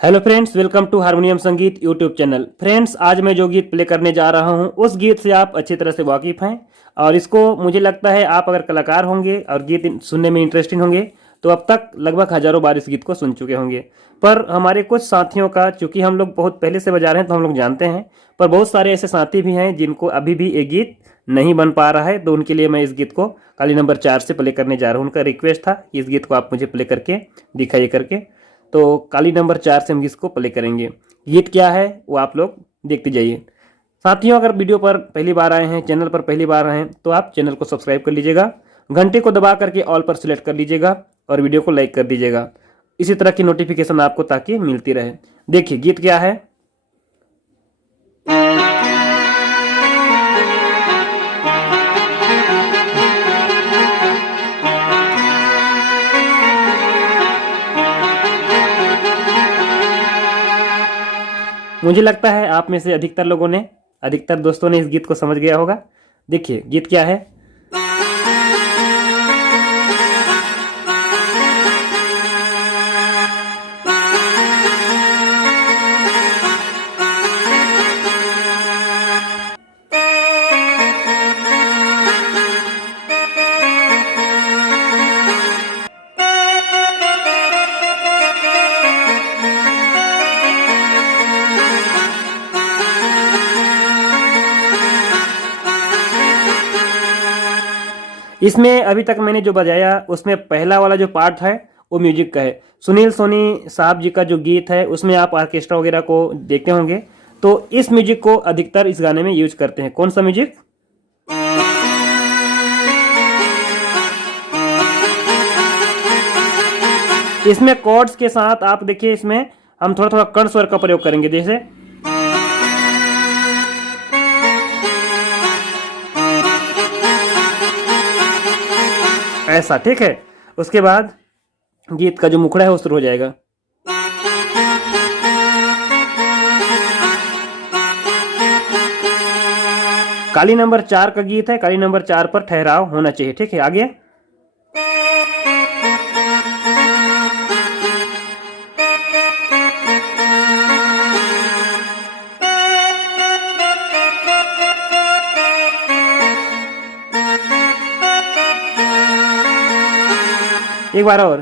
Hello friends, welcome to harmonium Sangeet YouTube channel. Friends, आज मैं जो गीत प्ले करने जा रहा हूं उस गीत से आप अच्छी तरह से वाकिफ हैं और इसको मुझे लगता है आप अगर कलाकार होंगे और गीत सुनने में इंटरेस्टिंग होंगे तो अब तक लगभग हजारों बार इस गीत को सुन चुके होंगे। पर हमारे कुछ साथियों का, चूंकि हम लोग बहुत पहले से बजा रहे हैं तो हम लोग जानते हैं, पर बहुत सारे ऐसे साथी भी हैं जिनको अभी भी ये गीत नहीं बन पा रहा है। तो उनके लिए मैं इस गीत को काली नंबर 4 से प्ले करने जा रहा हूँ। उनका रिक्वेस्ट था कि इस गीत को आप मुझे प्ले करके दिखाइए करके। तो काली नंबर 4 से हम इसको प्ले करेंगे। गीत क्या है वो आप लोग देखते जाइए। साथियों, अगर वीडियो पर पहली बार आए हैं, चैनल पर पहली बार आए हैं, तो आप चैनल को सब्सक्राइब कर लीजिएगा, घंटे को दबा करके ऑल पर सिलेक्ट कर लीजिएगा और वीडियो को लाइक कर दीजिएगा। इसी तरह की नोटिफिकेशन आपको ताकि मिलती रहे। देखिए गीत क्या है। मुझे लगता है आप में से अधिकतर दोस्तों ने इस गीत को समझ गया होगा। देखिए गीत क्या है। इसमें अभी तक मैंने जो बजाया उसमें पहला वाला जो पार्ट है वो म्यूजिक का है। सुनील सोनी साहब जी का जो गीत है उसमें आप ऑर्केस्ट्रा वगैरह को देखते होंगे, तो इस म्यूजिक को अधिकतर इस गाने में यूज करते हैं। कौन सा म्यूजिक? इसमें कॉर्ड्स के साथ आप देखिए, इसमें हम थोड़ा थोड़ा कर्ण स्वर का प्रयोग करेंगे, जैसे ऐसा, ठीक है। उसके बाद गीत का जो मुखड़ा है वो शुरू हो जाएगा। काली नंबर 4 का गीत है। काली नंबर 4 पर ठहराव होना चाहिए, ठीक है। आगे एक बार और।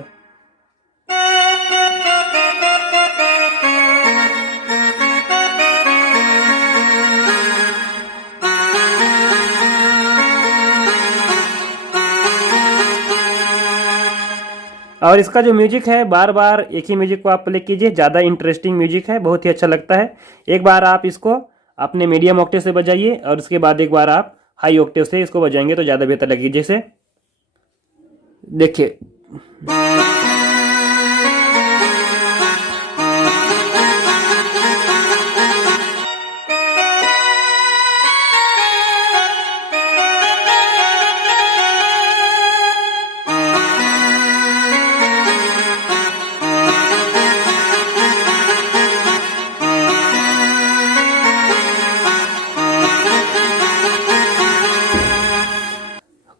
और इसका जो म्यूजिक है, बार बार एक ही म्यूजिक को आप प्ले कीजिए, ज़्यादा इंटरेस्टिंग म्यूजिक है, बहुत ही अच्छा लगता है। एक बार आप इसको अपने मीडियम ऑक्टेव से बजाइए और उसके बाद एक बार आप हाई ऑक्टेव से इसको बजाएंगे तो ज़्यादा बेहतर लगेगी। जैसे देखिए,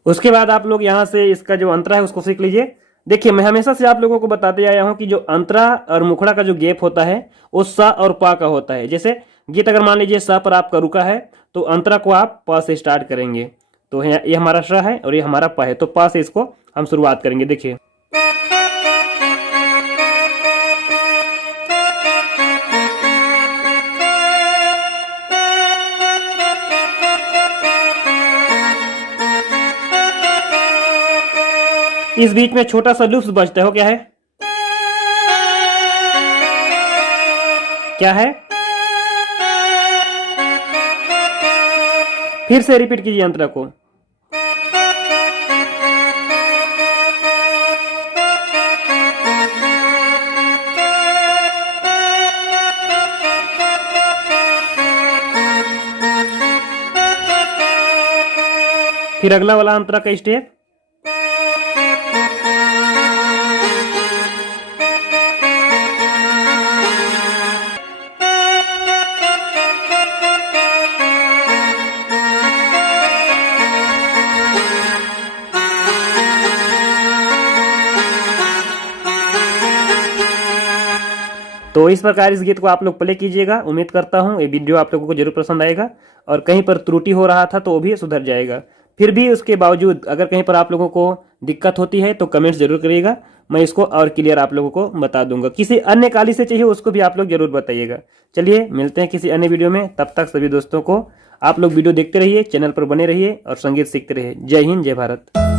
उसके बाद आप लोग यहाँ से इसका जो अंतरा है उसको सीख लीजिए। देखिए, मैं हमेशा से आप लोगों को बताते आया हूँ कि जो अंतरा और मुखड़ा का जो गैप होता है वो सा और पा का होता है। जैसे गीत अगर मान लीजिए सा पर आपका रुका है तो अंतरा को आप पा से स्टार्ट करेंगे, तो ये हमारा सा है और ये हमारा पा है, तो पा से इसको हम शुरुआत करेंगे। देखिए, इस बीच में छोटा सा लूप्स बजता है, वो क्या है? क्या है? फिर से रिपीट कीजिए अंतरा को। फिर अगला वाला अंतरा का स्टेप। तो इस प्रकार इस गीत को आप लोग प्ले कीजिएगा। उम्मीद करता हूँ ये वीडियो आप लोगों को जरूर पसंद आएगा और कहीं पर त्रुटि हो रहा था तो वो भी सुधर जाएगा। फिर भी उसके बावजूद अगर कहीं पर आप लोगों को दिक्कत होती है तो कमेंट्स जरूर करिएगा, मैं इसको और क्लियर आप लोगों को बता दूंगा। किसी अन्य काली से चाहिए उसको भी आप लोग जरूर बताइएगा। चलिए मिलते हैं किसी अन्य वीडियो में, तब तक सभी दोस्तों को आप लोग वीडियो देखते रहिए, चैनल पर बने रहिए और संगीत सीखते रहिए। जय हिंद, जय भारत।